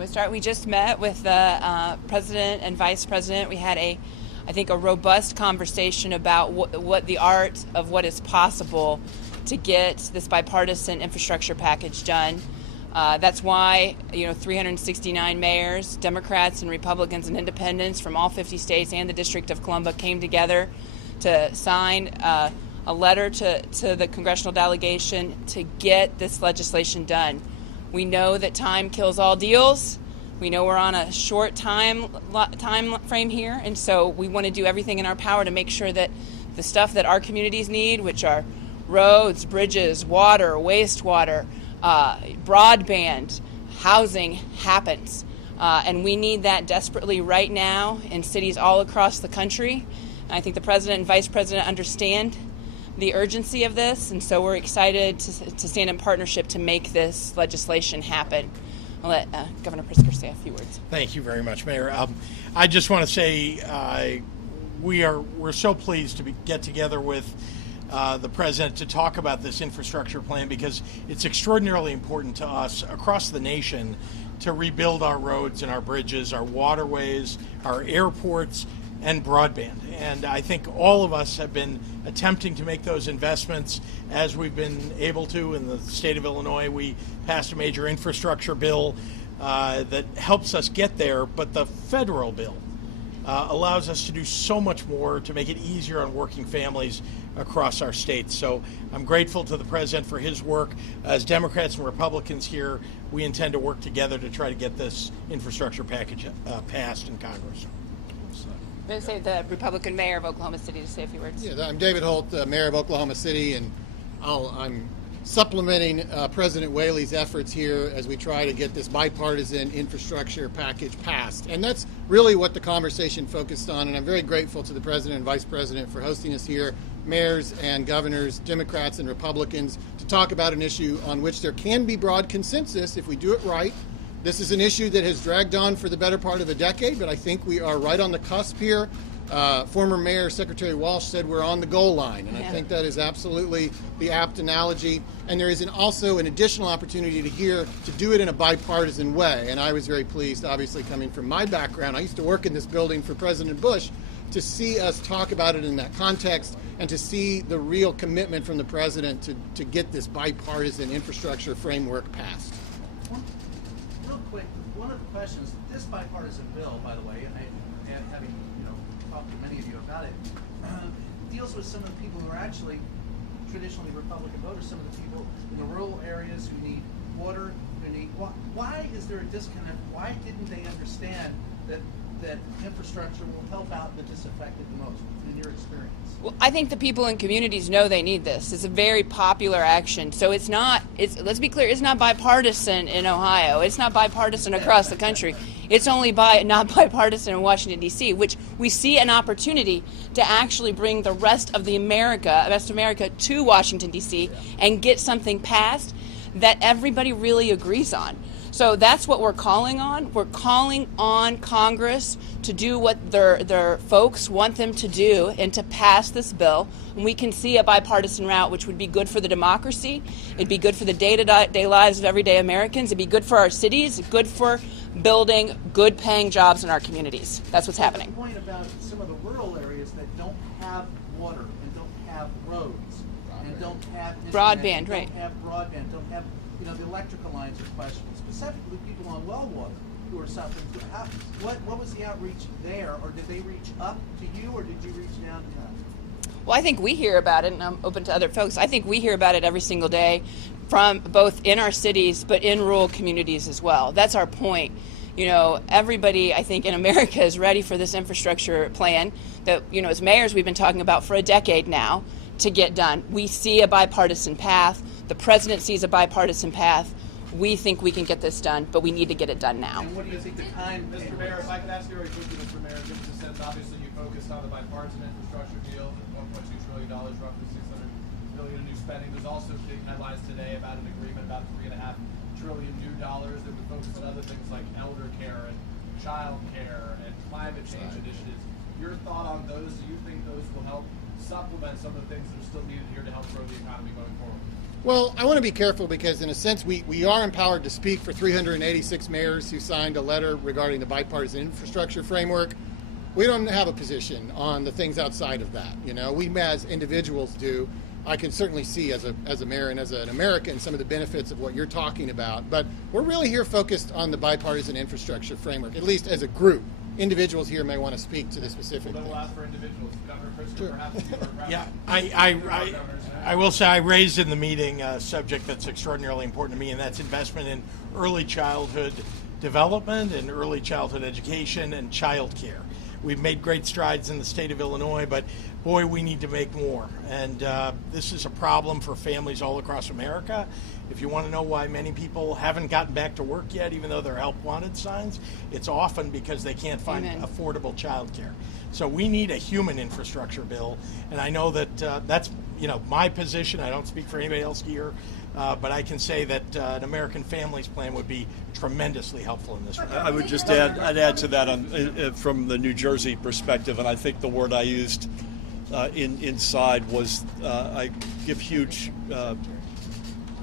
We just met with the president and vice president. We had I think, a robust conversation about what the art of what is possible to get this bipartisan infrastructure package done. That's why 369 mayors, Democrats and Republicans and independents from all 50 states and the District of Columbia came together to sign a letter to the congressional delegation to get this legislation done. We know that time kills all deals. We know we're on a short time frame here, and so we want to do everything in our power to make sure that the stuff that our communities need, which are roads, bridges, water, wastewater, broadband, housing, happens. And we need that desperately right now in cities all across the country. And I think the president and vice president understand the urgency of this, and so we're excited to stand in partnership to make this legislation happen. I'll let Governor Pritzker say a few words. Thank you very much, Mayor. I just want to say we're so pleased to get together with the president to talk about this infrastructure plan, because it's extraordinarily important to us across the nation to rebuild our roads and our bridges, our waterways, our airports, and broadband. And I think all of us have been attempting to make those investments as we've been able to. In the state of Illinois, we passed a major infrastructure bill that helps us get there, but the federal bill allows us to do so much more to make it easier on working families across our states. So I'm grateful to the president for his work. As Democrats and Republicans here, we intend to work together to try to get this infrastructure package passed in Congress. I'm going to say the Republican mayor of Oklahoma City to say a few words. Yeah, I'm David Holt, mayor of Oklahoma City, and I'm supplementing President Whaley's efforts here as we try to get this bipartisan infrastructure package passed. And that's really what the conversation focused on, and I'm very grateful to the president and vice president for hosting us here, mayors and governors, Democrats and Republicans, to talk about an issue on which there can be broad consensus if we do it right. This is an issue that has dragged on for the better part of a decade, but I think we are right on the cusp here. Former Mayor Secretary Walsh said we're on the goal line, and I think that is absolutely the apt analogy. And there is also an additional opportunity to do it in a bipartisan way. And I was very pleased, obviously coming from my background. I used to work in this building for President Bush, to see us talk about it in that context and to see the real commitment from the president to get this bipartisan infrastructure framework passed. Quick, one of the questions, this bipartisan bill, by the way, and having talked to many of you about it, deals with some of the people who are actually traditionally Republican voters, some of the people in the rural areas who need water, who need. Why is there a disconnect? Why didn't they understand that infrastructure will help out the disaffected the most, in your experience? Well, I think the people in communities know they need this. It's a very popular action. So let's be clear, it's not bipartisan in Ohio. It's not bipartisan across the country. It's only not bipartisan in Washington, D.C., which we see an opportunity to actually bring the rest of America to Washington, D.C. and get something passed that everybody really agrees on. So that's what we're calling on. We're calling on Congress to do what their folks want them to do and to pass this bill. And we can see a bipartisan route, which would be good for the democracy. It'd be good for the day-to-day lives of everyday Americans. It'd be good for our cities, good for building good-paying jobs in our communities. That's what's happening. The point about some of the rural areas that don't have water and don't have roads and don't have broadband, right? Don't have broadband, don't have the electrical lines are questionable. Specifically, people on well water who are suffering. What was the outreach there, or did they reach up to you, or did you reach down to them? Well, I think we hear about it, and I'm open to other folks. I think we hear about it every single day, from both in our cities but in rural communities as well. That's our point. Everybody, I think, in America is ready for this infrastructure plan that, as mayors, we've been talking about for a decade now to get done. We see a bipartisan path. The president sees a bipartisan path. We think we can get this done, but we need to get it done now. And what do you think the time? Mr. Mayor, if I could ask you very quickly, Mr. Mayor, give us a sense. Obviously, you focused on the bipartisan infrastructure deal, $1.2 trillion, roughly $600 billion in new spending. There's also big headlines today about an agreement about $3.5 trillion new dollars that would focus on other things like elder care and child care and climate change initiatives. Your thought on those? Do you think those will help supplement some of the things that are still needed here to help grow the economy going forward? Well, I want to be careful because, in a sense, we are empowered to speak for 386 mayors who signed a letter regarding the bipartisan infrastructure framework. We don't have a position on the things outside of that. You know, we as individuals do. I can certainly see as a mayor and as an American some of the benefits of what you're talking about. But we're really here focused on the bipartisan infrastructure framework, at least as a group. Individuals here may want to speak to the specific Then things. we'll ask for individuals. Governor Pritzker, Sure. perhaps you or perhaps Yeah, I will say I raised in the meeting a subject that's extraordinarily important to me, and that's investment in early childhood development and early childhood education and child care. We've made great strides in the state of Illinois, but boy, we need to make more. And this is a problem for families all across America. If you want to know why many people haven't gotten back to work yet, even though there are help wanted signs, it's often because they can't find Amen. affordable child care. So we need a human infrastructure bill, and I know that that's my position. I don't speak for anybody else here, but I can say that an American Families Plan would be tremendously helpful in this regard. I would just add to that from the New Jersey perspective, and I think the word I used inside was I give huge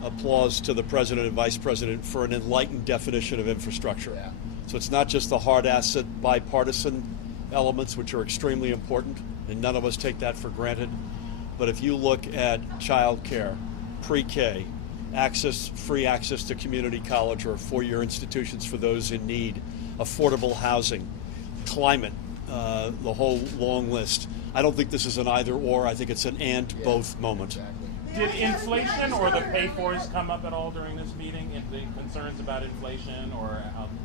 applause to the president and vice president for an enlightened definition of infrastructure. Yeah. So it's not just the hard asset bipartisan elements, which are extremely important, and none of us take that for granted. But if you look at child care, pre-K, free access to community college or four-year institutions for those in need, affordable housing, climate, the whole long list. I don't think this is an either or. I think it's an and both moment. Did inflation or the pay-fors come up at all during this meeting? If the concerns about inflation or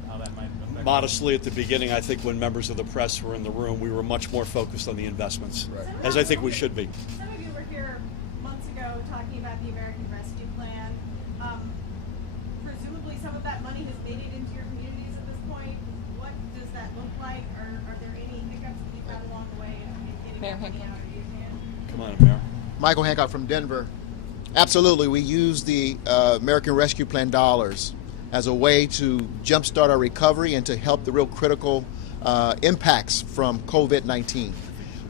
how that might affect? Modestly at the beginning, I think when members of the press were in the room, we were much more focused on the investments, as I think we should be. Some of you were here months ago talking about the American Rescue Plan. Presumably some of that money has made it into your communities at this point. What does that look like? Are there any hiccups that you've had along the way in getting that money out of your hand? Come on, Mayor. Michael Hancock from Denver. Absolutely, we use the American Rescue Plan dollars as a way to jumpstart our recovery and to help the real critical impacts from COVID-19.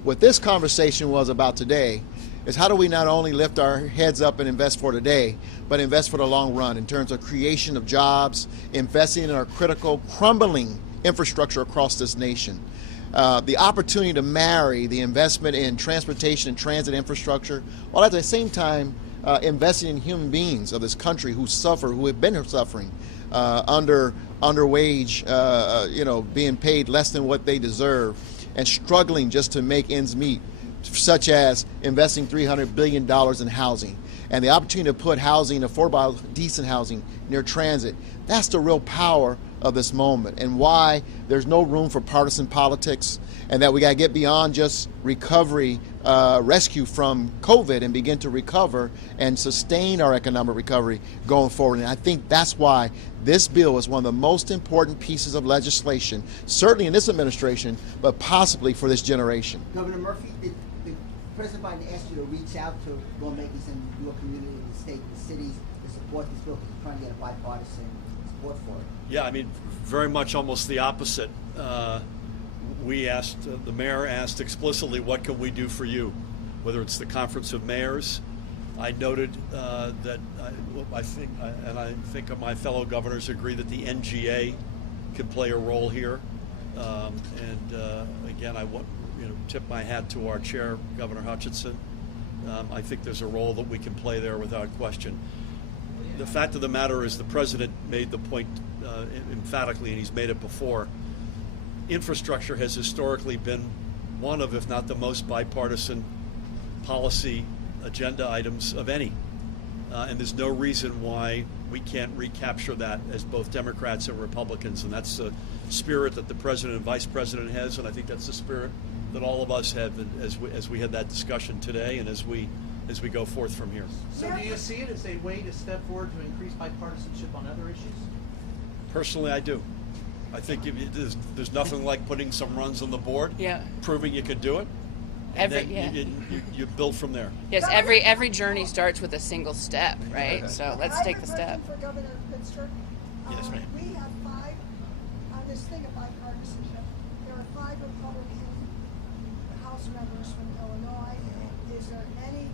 What this conversation was about today is how do we not only lift our heads up and invest for today, but invest for the long run in terms of creation of jobs, investing in our critical, crumbling infrastructure across this nation. The opportunity to marry the investment in transportation and transit infrastructure, while at the same time investing in human beings of this country who suffer, who have been suffering under wage, being paid less than what they deserve, and struggling just to make ends meet, such as investing $300 billion in housing. And the opportunity to put housing, affordable, decent housing near transit, that's the real power of this moment and why there's no room for partisan politics, and that we got to get beyond just recovery, rescue from COVID and begin to recover and sustain our economic recovery going forward. And I think that's why this bill is one of the most important pieces of legislation, certainly in this administration, but possibly for this generation. Governor Murphy, did President Biden ask you to reach out to lawmakers in your community, the state, the cities to support this bill because you're trying to get a bipartisan support for it? Yeah, I mean, very much almost the opposite. We asked, the mayor asked explicitly, what can we do for you? Whether it's the Conference of Mayors. I noted that I think my fellow governors agree that the NGA can play a role here. Again, I want tip my hat to our chair, Governor Hutchinson. I think there's a role that we can play there without question. The fact of the matter is the president made the point emphatically, and he's made it before. Infrastructure has historically been one of, if not the most bipartisan policy agenda items of any. And there's no reason why we can't recapture that as both Democrats and Republicans. And that's the spirit that the president and vice president has, and I think that's the spirit that all of us have as we had that discussion today and as we go forth from here. So do you see it as a way to step forward to increase bipartisanship on other issues? Personally, I do. I think there's nothing like putting some runs on the board, proving you could do it, and you build from there. Yes, every journey starts with a single step, right? So let's take the step. For Governor Pritzker. Yes, ma'am. We have 5 on this thing of bipartisanship. There are 5 Republican House members from Illinois. Is there any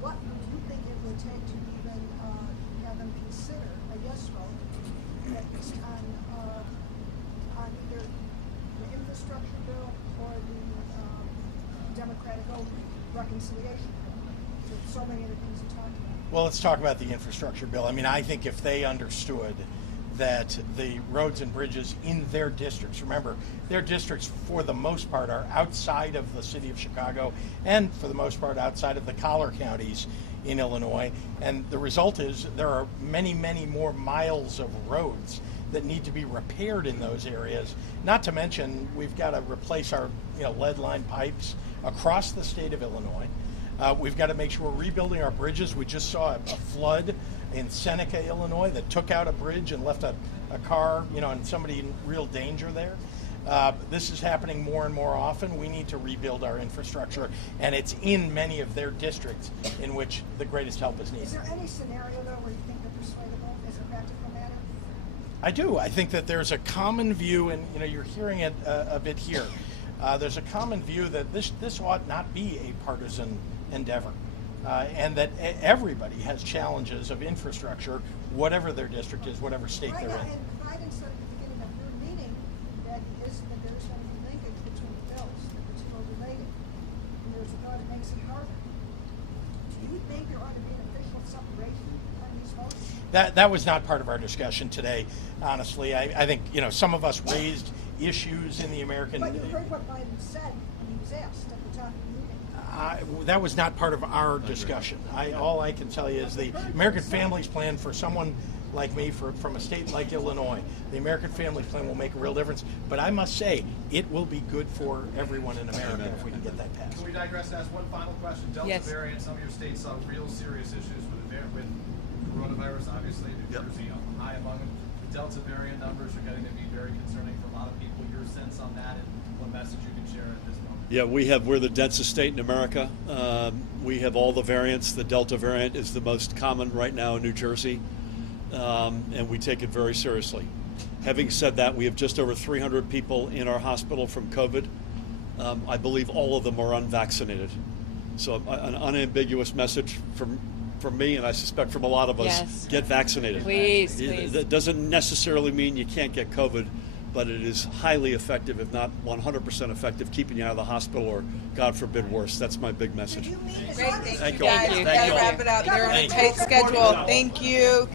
what do you think it would take to even have them consider a yes vote at least on either the infrastructure bill or the Democratic reconciliation bill? So many of the things you talked about. Well, let's talk about the infrastructure bill. I mean, I think if they understood that the roads and bridges in their districts, remember, their districts for the most part are outside of the city of Chicago and for the most part outside of the collar counties in Illinois. And the result is there are many, many more miles of roads that need to be repaired in those areas. Not to mention, we've got to replace our lead line pipes across the state of Illinois. We've got to make sure we're rebuilding our bridges. We just saw a flood in Seneca, Illinois, that took out a bridge and left a car, and somebody in real danger there. This is happening more and more often. We need to rebuild our infrastructure, and it's in many of their districts in which the greatest help is needed. Is there any scenario, though, where you think they're persuadable as a practical matter? I do. I think that there's a common view, and you're hearing it a bit here. There's a common view that this ought not be a partisan endeavor, and that everybody has challenges of infrastructure, whatever their district is, whatever state they're in. And Biden said at the beginning of your meeting that there is some linkage between the bills, that the two are related, and there's a thought it makes it harder. Do you think there ought to be an official separation on these votes? That was not part of our discussion today, honestly. I think some of us raised issues in the American. But you heard what Biden said when he was asked at the top of the meeting. That was not part of our discussion. All I can tell you is the American Families Plan for someone like me from a state like Illinois, the American Families Plan will make a real difference. But I must say, it will be good for everyone in America if we can get that passed. Can we digress to ask one final question? Delta Yes. variant, some of your states saw real serious issues with coronavirus, obviously. New Jersey high among them. The Delta variant numbers are getting to be very concerning for a lot of people. Your sense on that and what message you can share at this moment? Yeah, we're the densest state in America. We have all the variants. The Delta variant is the most common right now in New Jersey, and we take it very seriously. Having said that, we have just over 300 people in our hospital from COVID. I believe all of them are unvaccinated. So an unambiguous message from me, and I suspect from a lot of us, Yes. get vaccinated. Please, please. That doesn't necessarily mean you can't get COVID, but it is highly effective, if not 100% effective, keeping you out of the hospital or, God forbid, worse. That's my big message. Great, thank Thank you you. guys. Thank We gotta you. wrap it up. You're on a Thank you. tight schedule. Thank you.